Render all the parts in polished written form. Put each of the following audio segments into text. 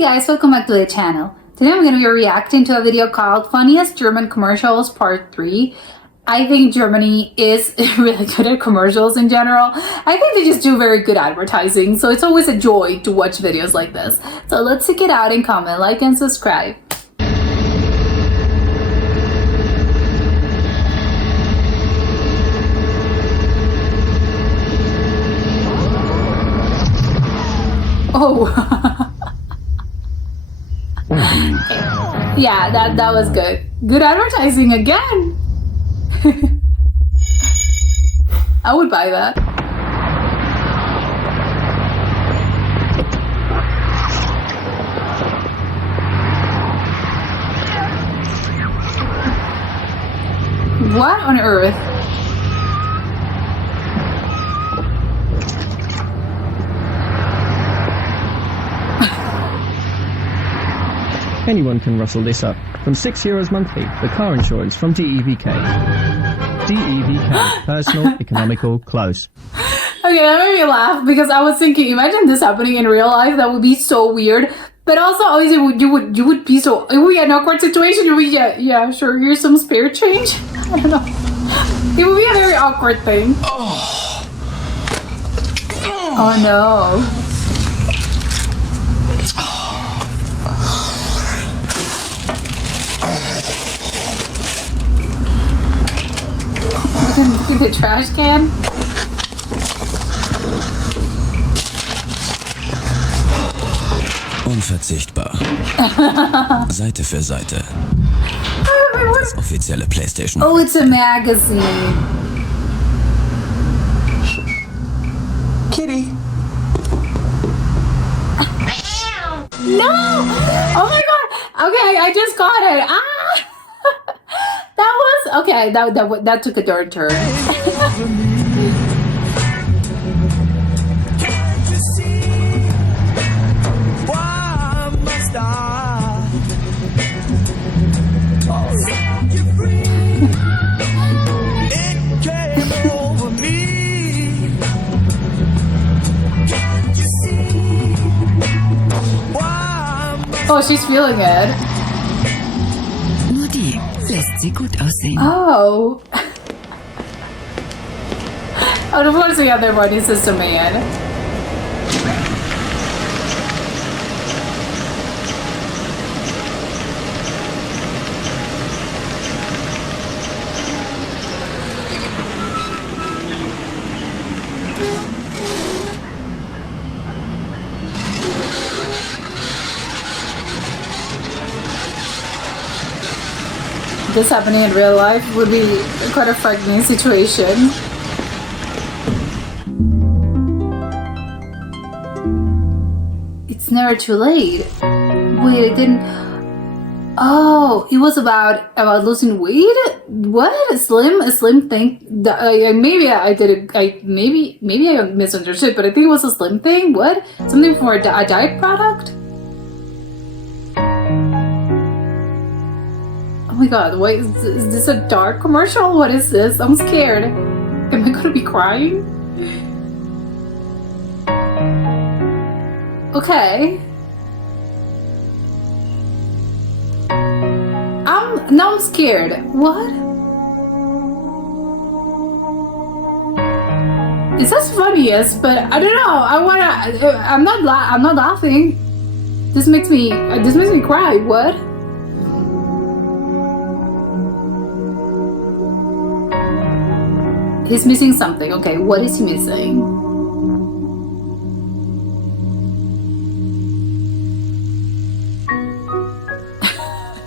Hey guys, welcome back to the channel. Today I'm going to be reacting to a video called Funniest German Commercials Part 3. I think Germany is really good at commercials in general. I think they just do very good advertising, so it's always a joy to watch videos like this. So let's check it out and comment, like, and subscribe. Oh. Yeah, that was good. Good advertising again. I would buy that. What on earth? Anyone can rustle this up. From €6 monthly, the car insurance from DEVK. DEVK, personal, economical, close. Okay, that made me laugh because I was thinking, imagine this happening in real life. That would be so weird. But also, obviously, you would be so. It would be an awkward situation. You would, yeah, sure. Here's some spare change. I don't know. It would be a very awkward thing. Oh no. Look at the trash can. Unverzichtbar. Seite für Seite. Das offizielle PlayStation. Oh, it's a magazine. Kitty. No! Oh my god! Okay, I just got it. Ah! That was okay. That took a dark turn. Oh, she's feeling it. Nur die lässt sie gut aussehen. Oh. Oh, of course we have their body system man. This happening in real life would be quite a frightening situation. It's never too late. Wait, I didn't. Oh, it was about losing weight. What a slim thing. Maybe I did it. Maybe I misunderstood, but I think it was a slim thing. What? Something for a diet product? Oh my god, what is this a dark commercial? What is this? I'm scared. Am I gonna be crying? Okay. Now I'm scared. What? It says funniest, but I don't know. I'm not laughing. This makes me cry. What? He's missing something. Okay, what is he missing?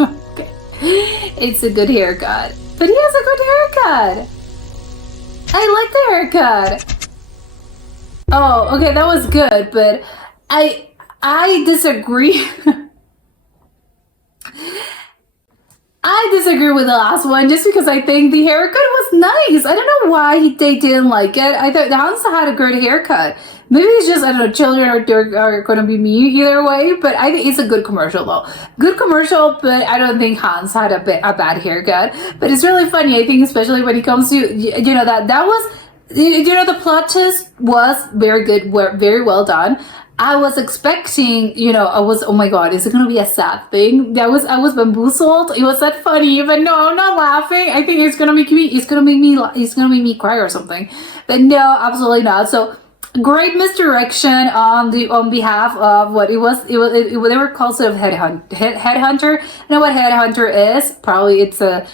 Okay. It's a good haircut. But he has a good haircut. I like the haircut. Oh, okay, that was good, but I disagree. I disagree with the last one just because I think the haircut was nice. I don't know why they didn't like it. I thought Hans had a good haircut. Maybe it's just, I don't know, children are going to be mean either way, but I think it's a good commercial though. Good commercial, but I don't think Hans had a bad haircut. But it's really funny, I think, especially when it comes to, you know, that was, you know, the plot twist was very good, very well done. I was expecting, oh my God, is it going to be a sad thing? I was bamboozled. It was that funny, but no, I'm not laughing. I think it's going to make me cry or something. But no, absolutely not. So great misdirection on behalf of what it was. They were called sort of headhunter. You know what headhunter is? Probably it's a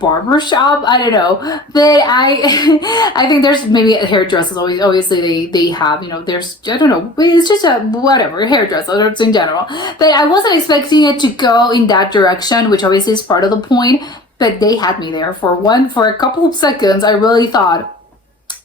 barber shop. I don't know, but I think there's maybe hairdressers. Obviously they have, there's, I don't know, it's just a whatever, hairdressers in general. But I wasn't expecting it to go in that direction, which obviously is part of the point. But they had me there for a couple of seconds. I really thought,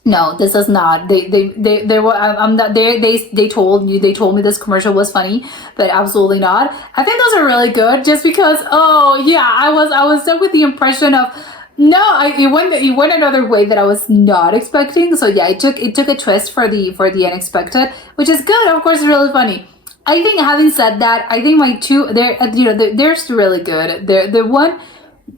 no, this is not. They were. I'm not. They told me this commercial was funny, but absolutely not. I think those are really good, just because. Oh yeah, I was stuck with the impression of no. It went another way that I was not expecting. So yeah, it took a twist for the unexpected, which is good. Of course, it's really funny. I think having said that, I think my two they're really good.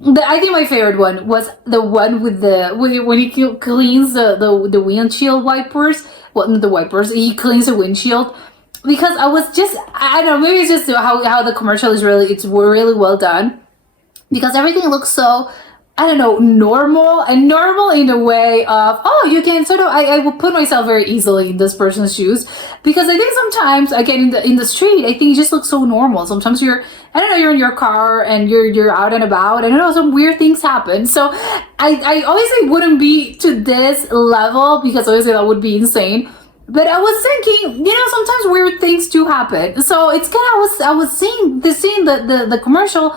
I think my favorite one was the one with when he cleans the windshield wipers. Well, not the wipers. He cleans the windshield, because I don't know, maybe it's just how the commercial is it's really well done, because everything looks so, I don't know, normal in the way of, oh, you can sort of, I will put myself very easily in this person's shoes, because I think sometimes, again, in the street, I think it just looks so normal. Sometimes you're in your car and you're out and about, I don't know, some weird things happen. So I obviously wouldn't be to this level, because obviously that would be insane. But I was thinking, sometimes weird things do happen. So it's kind of, I was seeing the commercial,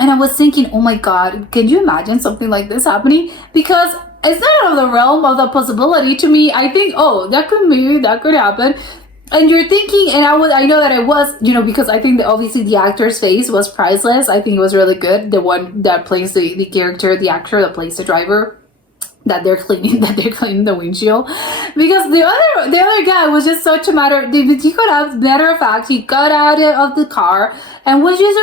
and I was thinking, oh my God, can you imagine something like this happening? Because it's not out of the realm of the possibility to me. I think, oh, that could happen. And you're thinking, and I know that I was, because I think that obviously the actor's face was priceless. I think it was really good. The one that plays the character, the actor that plays the driver, that they're cleaning the windshield, because the other guy was just such a matter of fact, he got out of the car and was just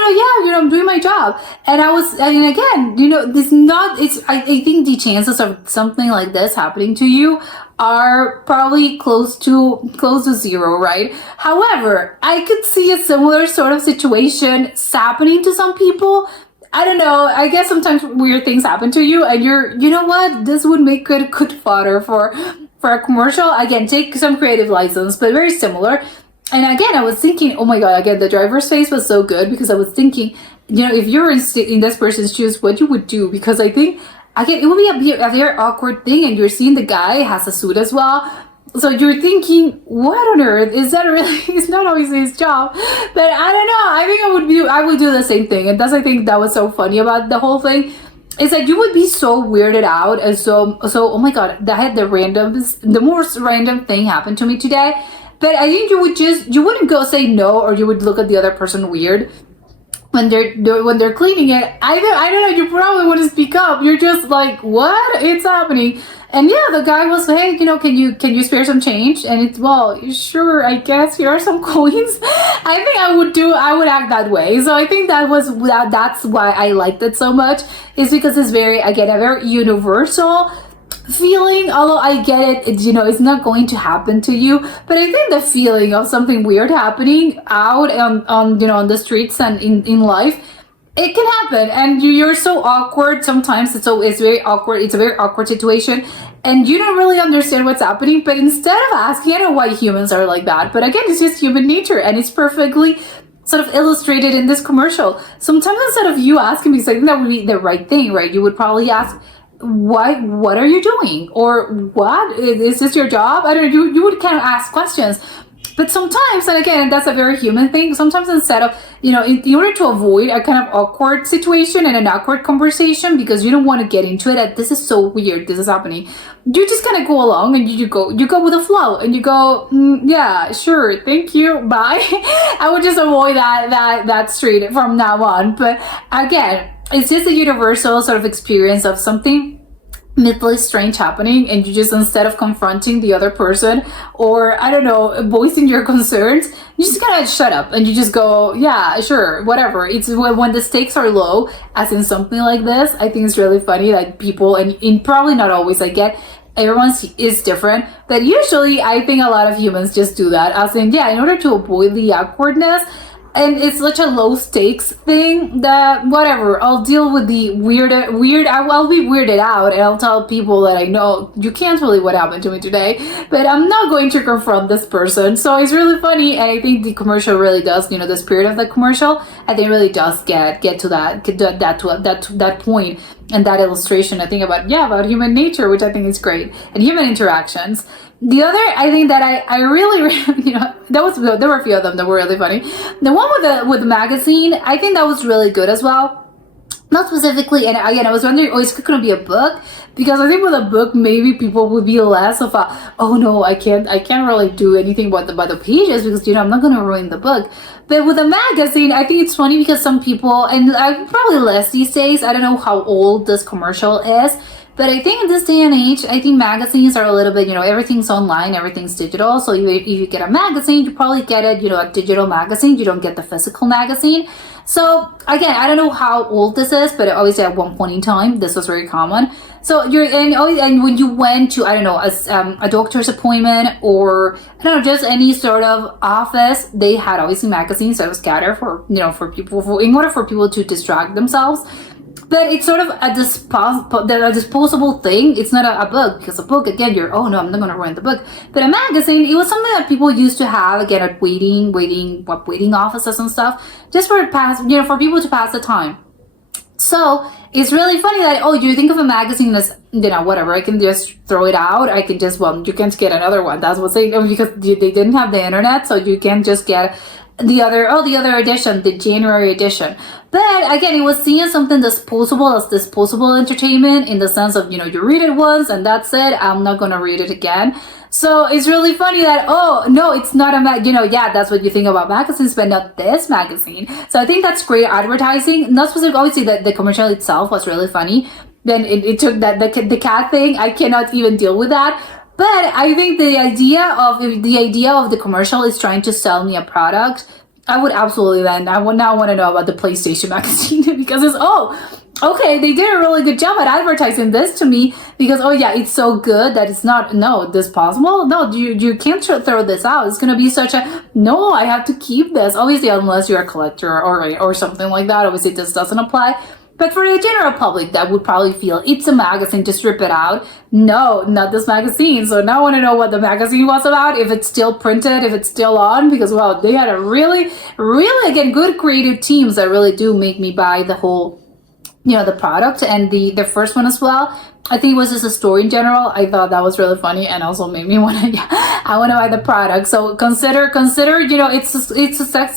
I'm doing my job. And again, this not, it's, I think the chances of something like this happening to you are probably close to zero, right? However, I could see a similar sort of situation happening to some people. I don't know, I guess sometimes weird things happen to you, and you know what, this would make good fodder for a commercial. Again, take some creative license, but very similar. And again, I was thinking, oh my God, again, the driver's face was so good, because I was thinking, if you're in this person's shoes, what you would do. Because I think, again, it would be a very awkward thing, and you're seeing the guy has a suit as well. So you're thinking, what on earth is that really? It's not obviously his job, but I don't know. I think I would do the same thing, and I think that was so funny about the whole thing. Is that you would be so weirded out, and so oh my God, I had the most random thing happen to me today. But I think you wouldn't go say no, or you would look at the other person weird when they're cleaning it. I don't know, you probably wouldn't speak up. You're just like, what? It's happening. And yeah, the guy was, hey, can you spare some change? And it's, well, sure, I guess here are some coins. I think I would act that way. So I think that's why I liked it so much, is because it's a very universal feeling. Although I get it, it's not going to happen to you, but I think the feeling of something weird happening out on the streets and in life, it can happen, and you're so awkward sometimes. It's very awkward. It's a very awkward situation, and you don't really understand what's happening. But instead of asking, I don't know why humans are like that, but again, it's just human nature, and it's perfectly sort of illustrated in this commercial. Sometimes instead of you asking me something, that would be the right thing, right? You would probably ask, what are you doing? Or what? Is this your job? I don't know. You would kind of ask questions. But sometimes, and again, that's a very human thing, sometimes instead of, in order to avoid a kind of awkward situation and an awkward conversation, because you don't want to get into it, that this is so weird, this is happening, you just kind of go along, and you go with the flow, and you go, yeah, sure, thank you, bye. I would just avoid that street from now on. But again, it's just a universal sort of experience of something mythically strange happening, and you just, instead of confronting the other person, or I don't know, voicing your concerns, you just kind of shut up and you just go, yeah, sure, whatever. It's when the stakes are low, as in something like this. I think it's really funny that people, and probably not always, I get everyone's is different, but usually I think a lot of humans just do that. As in, yeah, in order to avoid the awkwardness, and it's such a low stakes thing that whatever, I'll deal with the I'll be weirded out and I'll tell people that I know you can't believe what happened to me today, but I'm not going to confront this person. So it's really funny, and I think the commercial really does, the spirit of the commercial, I think really does get to that point and that illustration, I think about human nature, which I think is great, and human interactions. The other, I think that I really, there were a few of them that were really funny. The one with the magazine, I think that was really good as well. Not specifically, and again, I was wondering, is it going to be a book? Because I think with a book, maybe people would be less of a, oh no, I can't really do anything about the pages because, I'm not going to ruin the book. But with a magazine, I think it's funny because some people, and probably less these days, I don't know how old this commercial is, but I think in this day and age, I think magazines are a little bit, everything's online, everything's digital. So if you get a magazine, you probably get it, a digital magazine. You don't get the physical magazine. So again, I don't know how old this is, but obviously at one point in time, this was very common. So and when you went to, I don't know, a doctor's appointment or, I don't know, just any sort of office, they had obviously magazines that was scattered for, for people, in order for people to distract themselves. But it's sort of a disposable thing. It's not a book, because a book, again, I'm not going to ruin the book. But a magazine, it was something that people used to have, again, at waiting offices and stuff, just for for people to pass the time. So it's really funny that, you think of a magazine as, whatever, I can just throw it out. I can just, you can't get another one. That's what's saying, because they didn't have the internet, so you can't just get the other edition, the January edition. But again, it was seen as something disposable entertainment, in the sense of, you read it once and that's it. I'm not going to read it again. So it's really funny that, no, it's not that's what you think about magazines, but not this magazine. So I think that's great advertising. Not specific, obviously the commercial itself was really funny. Then it took the cat thing. I cannot even deal with that. But I think the idea of the commercial is trying to sell me a product. I would absolutely then. I would now want to know about the PlayStation magazine because it's okay. They did a really good job at advertising this to me because it's so good that it's not this possible. No, you can't throw this out. It's gonna be such a no. I have to keep this. Obviously, unless you're a collector or something like that. Obviously, this doesn't apply. But for the general public that would probably feel it's a magazine, just rip it out. No, not this magazine. So now I want to know what the magazine was about, if it's still printed, if it's still on, because, they had a really, really, again, good creative teams that really do make me buy the whole, the product. And the first one as well, I think it was just a story in general. I thought that was really funny and also made me want to, I want to buy the product. So consider, it's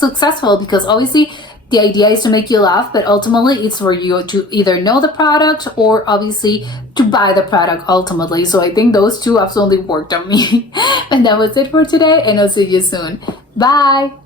successful because obviously, the idea is to make you laugh, but ultimately it's for you to either know the product or obviously to buy the product ultimately. So I think those two absolutely worked on me. And that was it for today, and I'll see you soon. Bye!